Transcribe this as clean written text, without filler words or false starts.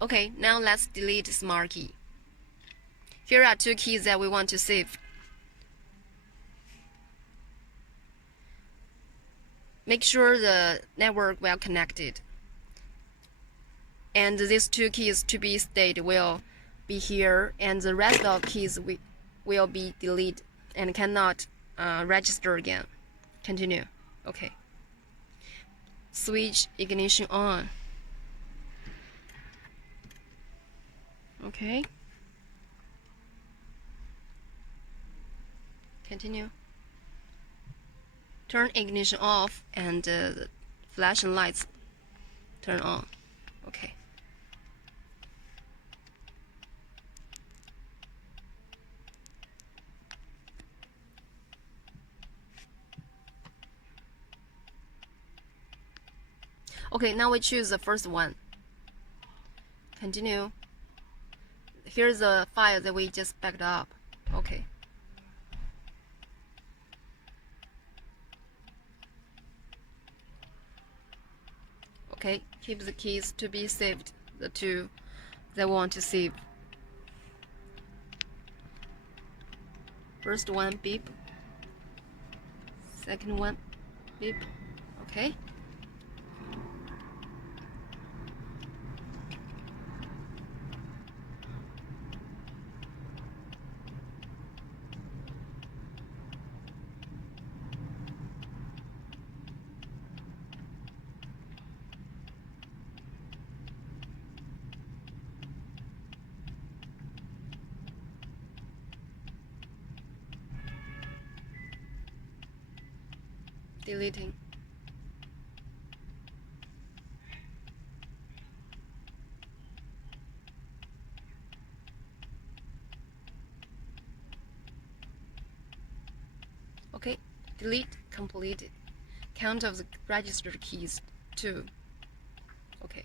Okay, now let's delete smart key. Here are two keys that we want to save. Make sure the network well connected. And these two keys to be stayed will be here, and the rest of keys will be deleted and cannot register again. Continue. Okay. Switch ignition on. Okay. Continue. Turn ignition off and the flashing lights turn on. Okay. Okay, now we choose the first one. Continue. Here's the file that we just backed up. Okay. Okay, keep the keys to be saved, the two that want to save. First one, beep. Second one, beep. Okay. Deleting. Okay, delete completed. Count of the registered keys 2. Okay.